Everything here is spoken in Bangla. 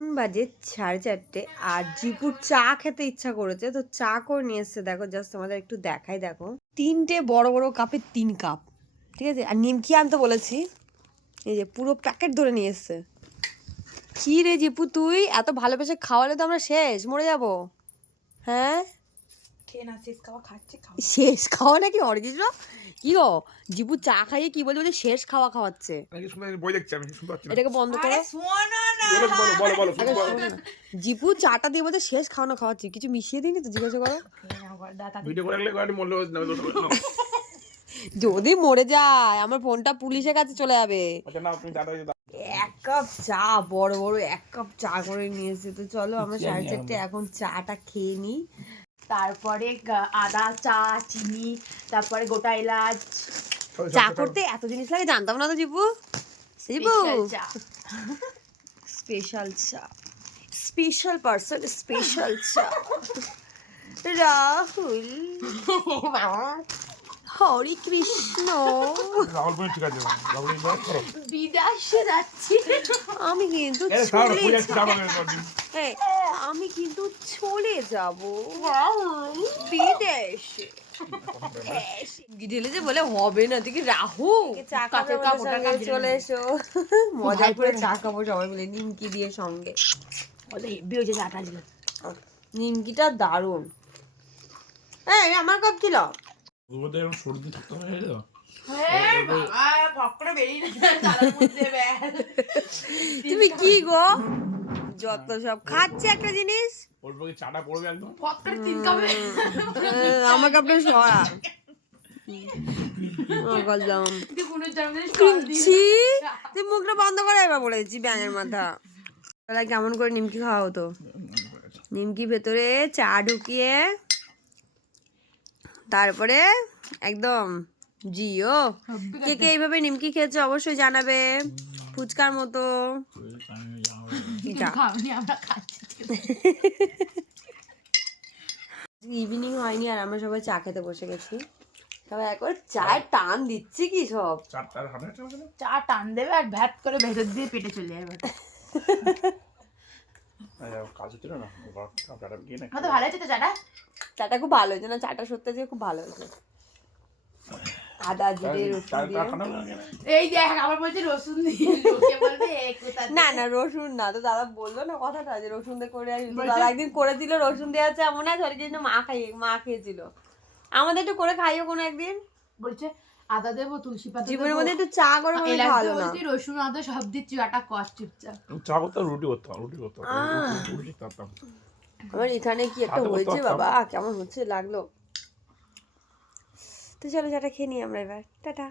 বাজে সাড়ে চারটে আর জিপুর চা খেতে ইচ্ছা করেছে, তো চা করে নিয়ে এসছে। দেখো জাস্ট তোমাদের একটু দেখাই, দেখো। তিনটে বড় বড় কাপে তিন কাপ, ঠিক আছে? আর নিমকি আনতে বলেছি, এই যে পুরো প্যাকেট ধরে নিয়ে এসছে। কী রে জিপু তুই? এত ভালোবেসে খাওয়ালে তো আমরা শেষ, মরে যাব। হ্যাঁ? শেষ খাওয়া নাকি অর্গিস কি গো জিপু চা খাইয়ে কি বলছে শেষ খাওয়া খাওয়াচ্ছে। এটাকে বন্ধ করো। জিপু চাটা দিয়ে বলছে শেষ খাওয়ানো খাওয়াচ্ছি। কিছু মিশিয়ে দিইনি তো জিজ্ঞাসা করো। যদি মরে যায় আমার ফোনটা পুলিশের কাছে চলে যাবে। আচ্ছা এক কাপ চা বড় বড় এক কাপ চা করে নিয়েছে তো চলো আমরা সাড়ে চারটে এখন চাটা খেয়ে নিই। তারপরে আদা চা চিনি তারপরে গোটা এলাচ। চা করতে এত জিনিস লাগে জানতাম না তো জিপু। জিপু। স্পেশাল চা। স্পেশাল পার্সন স্পেশাল চা। রাহুল। হরে কৃষ্ণ। রাহুল বই ঠিক আছে রাহুল বই করো। বিদেশে যাচ্ছি আমি কিন্তু এরে সারা চলে আমি কিন্তু চলে যাব। বিদেশে। ঢেলে যে বলে হবে না তুই কি রাহু চলে এসো। মজা করে চা খাব সবাই মিলে নিমকি দিয়ে সঙ্গে। বলে হয়েছে চাটা নিমকিটা দারুণ। এই আমার কাপ ছিল সর্দি থাকতে হয় হ্যাঁ ব্যাল তুমি কি গো? যত সব খাচ্ছে একটা জিনিস। ওর পক্ষে চাটা পড়বে একদম। ফক করে তিন কাপে। আহ, আমার সরা। তুই মুখটা বন্ধ করে এবার বলেছি ব্যাঙের মাথা। তাহলে কেমন করে নিমকি খাওয়া হতো নিমকি ভেতরে চা ঢুকিয়ে তারপরে একদম জিও। কে কে এইভাবে নিমকি খেয়েছে অবশ্যই জানাবে। ফুচকার মতো। এটা ইভিনিং হয়নি আর আমরা সবাই চা খেতে বসে গেছি। তবে একবার চায়ের টান দিচ্ছে কি সব? চা টান দেবে আর ভ্যাত করে ভেতর দিয়ে পেটে চলে যাবে। চাটা? খুব ভালো হয়েছে না? চাটা সত্যি খুব ভালো হয়েছে। আদা জিরে রসুন দিয়ে। এই দেখ আবার বলছে রসুন দিয়ে না না রসুন না তো দাদা বলল না কথাটা যে রসুন দিয়ে করে আসবি। দাদা একদিন করেছিল রসুন দিয়ে আছে মনে আছে অনেক জন্য মা খাইয়ে মা খেয়েছিল। আমাদের একটু করে খাইও কোনো একদিন। বলছে আদা দেবো তুলসী পাতা জীবনের মধ্যে একটু চা করে হলে ভালো না। বলছি রসুন আদা সব দিচ্ছি আটা কষ চুপচাপ। চা করতে রুটি করতে রুটি করতে রুটি করতাম আমার এখানে কি একটা হয়েছে বাবা কেমন হচ্ছে লাগল। তো চলো চাটা খেয়ে নিই আমরা এবার। টাটা।